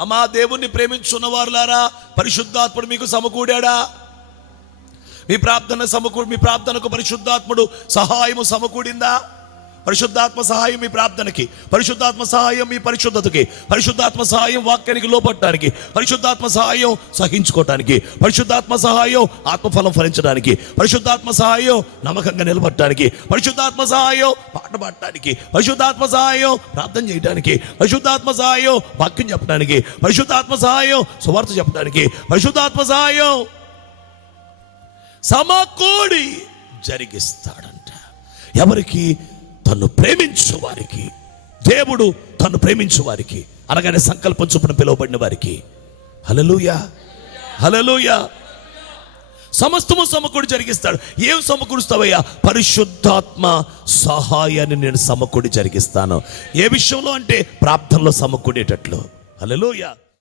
అమ్మా, దేవుణ్ణి ప్రేమించున్న వారులారా, పరిశుద్ధాత్ముడు మీకు సమకూడాడా? మీ ప్రార్థనకు పరిశుద్ధాత్ముడు సహాయము సమకూడిందా? పరిశుద్ధాత్మ సహాయం మీ ప్రార్థనకి, పరిశుద్ధాత్మ సహాయం మీ పరిశుద్ధతకి, పరిశుద్ధాత్మ సహాయం వాక్యానికి లోపడటానికి, పరిశుద్ధాత్మ సహాయం సహించుకోవటానికి, పరిశుద్ధాత్మ సహాయం ఆత్మఫలం ఫలించడానికి, పరిశుద్ధాత్మ సహాయం నమ్మకంగా నిలబడటానికి, పరిశుద్ధాత్మ సహాయం పాట పాడటానికి, పరిశుద్ధాత్మ సహాయం ప్రార్థన చేయడానికి, పరిశుద్ధాత్మ సహాయం వాక్యం చెప్పడానికి, పరిశుద్ధాత్మ సహాయం సువార్త చెప్పడానికి, పరిశుద్ధాత్మ సహాయం సమకూడి జరిగిస్తాడంట. ఎవరికి? తను ప్రేమించు వారికి. దేవుడు తను ప్రేమించు వారికి, అనగానే సంకల్పం చొప్పున పిలువబడిన వారికి. హల్లెలూయా, హల్లెలూయా. సమస్తము సమకూడి జరిగిస్తాడు. ఏం సమకూరుస్తావయ్యా? పరిశుద్ధాత్మ సహాయాన్ని నేను సమకూడి జరిగిస్తాను. ఏ విషయంలో అంటే ప్రార్థనలో సమకూడేటట్లు. హల్లెలూయా.